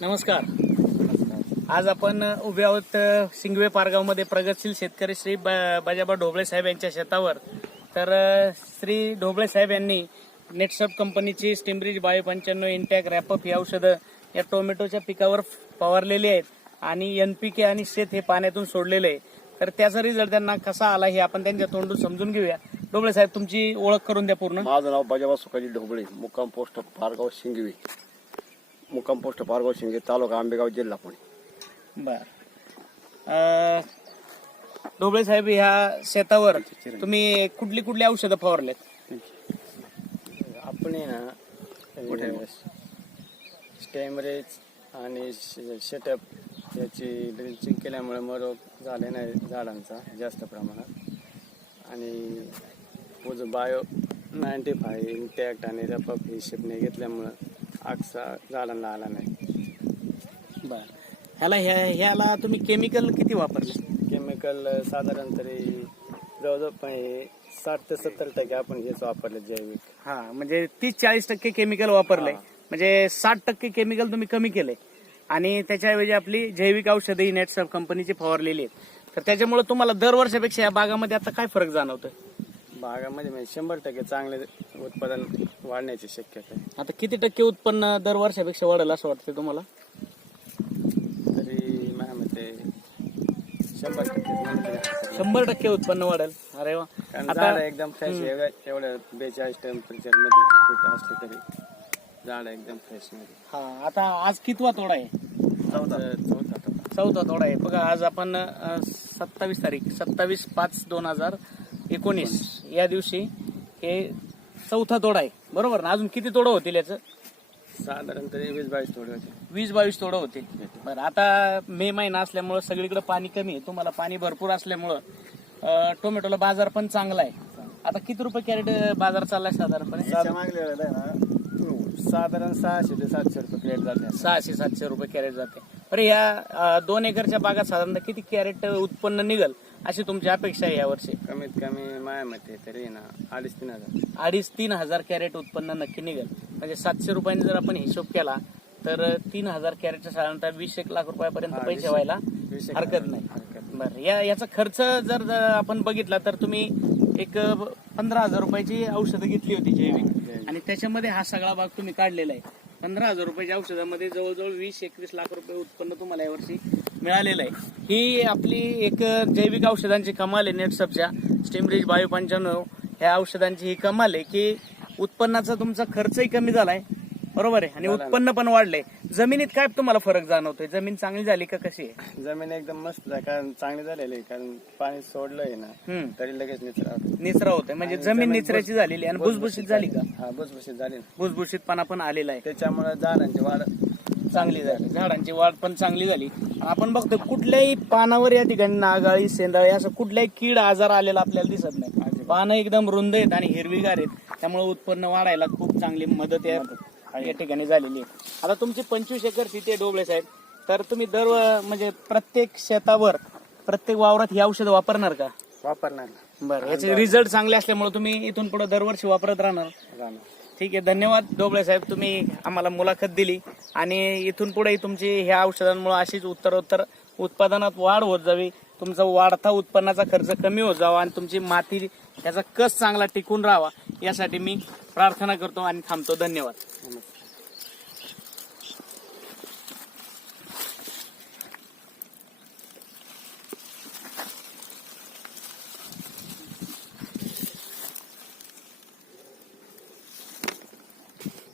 नमस्कार. आज आपण उभे आहोत अ, सिंगवे पारगावमध्ये प्रगतशील शेतकरी श्री बाजाबा ढोबळे साहेब यांच्या शेतावर. तर श्री ढोबळे साहेब यांनी नेटसप कंपनीची स्टिमरीज बायो पंच्याण्णव इंटॅक रॅपअप ही औषधं या टोमॅटोच्या पिकावर फवारलेली आहेत आणि एनपीके आणि शेत हे पाण्यातून सोडलेले आहे. तर त्याचा रिझल्ट त्यांना कसा आला हे आपण त्यांच्या तोंडून समजून घेऊया. ढोबळे साहेब तुमची ओळख करून द्या पूर्ण. माझं नाव बाजाबा सुखाजी ढोबळे मुक्काम पोस्ट पारगाव शिंगवी. मुक्काम पोस्ट पारगाव शिंगे तालुका आंबेगाव जिल्हा पुणे. बर. अ, ढोबळे साहेब ह्या शेतावर तुम्ही कुठली कुठली औषधं फवारलेत? आपण आहे ना स्टेमरेज आणि शेटअप याची ड्रिंचिंग केल्यामुळे मरोग झाले नाही झाडांचा जास्त प्रमाणात. आणि बायो नाईन्टी फाय इंटॅक्ट आणि रपअप ही शिपणे घेतल्यामुळं आगसा झाडांना आला नाही. बर. ह्याला ह्या ह्याला तुम्ही केमिकल किती वापरले? केमिकल साधारण तरी जवळजवळ पण हे साठ ते सत्तर टक्के आपण हेच वापरले जैविक. हा म्हणजे तीस चाळीस टक्के केमिकल वापरले. म्हणजे साठ टक्के केमिकल तुम्ही कमी केले. आणि त्याच्याऐवजी आपली जैविक औषधं ही नेटसप कंपनीची फवारलेली आहेत. तर त्याच्यामुळे तुम्हाला दरवर्षापेक्षा या बागामध्ये आता काय फरक जाणवतोय? बागामध्ये म्हणजे शंभर टक्के चांगले उत्पादन वाढण्याची शक्यता आहे. आता किती टक्के उत्पन्न दरवर्षापेक्षा वाढेल असं वाटतं तुम्हाला? तरी माझ्या मते शंभर टक्के. शंभर टक्के उत्पन्न वाढेल. अरे वा. कारण आता झाड एकदम फ्रेश एवढ्या बेचाळीस टेम्परेचरमध्ये हीट असले तरी झाड एकदम फ्रेशमध्ये. हा आता आज कितवा तोडा आहे? चौथा. चौथा टप्पा चौथा तोडा आहे. बघा आज आपण सत्तावीस तारीख सत्तावीस पाच दोन हजार एकोणीस. या दिवशी हे चौथा तोडा आहे. बरोबर ना? अजून किती तोडं होतील याचं? साधारण तरी वीस बावीस थोडे होते वीस बावीस तोडं होतील. बरं आता मे महिना असल्यामुळं सगळीकडे पाणी कमी आहे. तुम्हाला पाणी भरपूर असल्यामुळं अं, टोमॅटोला बाजार पण चांगला आहे. आता किती रुपये कॅरेट बाजार चाललाय साधारणपणे? मागले आहे ना साधारण सहाशे ते सातशे रुपये प्लेट जाते सहाशे सातशे रुपये कॅरेट जाते. बरं या अं, दोन एकरच्या बागात साधारणतः किती कॅरेट उत्पन्न निघल? अशी तुमची अपेक्षा आहे यावर्षी? कमीत कमी माझ्या मते तरी ना अडीच तीन हजार. अडीच तीन हजार कॅरेट उत्पन्न नक्की निघेल. म्हणजे सातशे रुपयांनी जर आपण हिशोब केला तर तीन हजार कॅरेटच्या साधारणतः वीस एक लाख रुपयापर्यंत हा, पैसे वीस- व्हायला वीस एक हरकत. नाही. हरकत बरं या याचा खर्च जर जर आपण बघितला तर तुम्ही एक पंधरा हजार रुपयाची औषधं घेतली होती जैविक. आणि त्याच्यामध्ये हा सगळा भाग तुम्ही काढलेला आहे. पंधरा हजार रुपयाच्या औषधामध्ये जवळजवळ वीस एकवीस लाख रुपये उत्पन्न तुम्हाला यावर्षी मिळालेलं आहे. ही आपली एक जैविक औषधांची कमाल आहे नेटसपच्या स्टीमरीज बायो पंच्याण्णव ह्या औषधांची ही कमाल आहे की उत्पन्नाचा तुमचा खर्चही कमी झालाय. बरोबर आहे? आणि उत्पन्न पण वाढलंय. जमिनीत काय तुम्हाला फरक जाणवतोय? जमीन चांगली झाली का कशी आहे? जमीन एकदम मस्त आहे कारण चांगली झालेली आहे कारण पाणी सोडलंय ना हम्म. तरी लगेच निचरा निचरा होतोय. म्हणजे जमीन निचऱ्याची झालेली आहे आणि भुसभुशीत झाली का? हा भुसभुशीत झाली ना. भुसभुशीतपणा पण आलेला आहे. त्याच्यामुळे झाडांची वाढ चांगली झाली. झाडांची वाढ पण चांगली झाली. आपण बघतो कुठल्याही पानावर या ठिकाणी नागाळी सेंदाळी असं कुठल्याही कीड आजार आलेला आपल्याला दिसत नाही. पानं एकदम रुंद आहेत आणि हिरवीगार आहेत. त्यामुळे उत्पन्न वाढायला खूप चांगली मदत या या ठिकाणी झालेली आहे. आता तुमची पंचवीस एकर शेती आहे डोबळे साहेब. तर तुम्ही दर म्हणजे प्रत्येक शेतावर प्रत्येक वावरात ही औषधं वापरणार का? वापरणार. बरं याचे रिझल्ट चांगले असल्यामुळे तुम्ही इथून पुढे दरवर्षी वापरत राहणार. ठीक आहे धन्यवाद डोबळे साहेब तुम्ही आम्हाला मुलाखत दिली. आणि इथून पुढेही तुमची ह्या औषधांमुळे अशीच उत्तरोत्तर उत्पादनात वाढ होत जावी तुमचा वाढता उत्पन्नाचा खर्च कमी होत जावा आणि तुमची माती त्याचा कस चांगला टिकून राहावा यासाठी मी प्रार्थना करतो आणि थांबतो. धन्यवाद.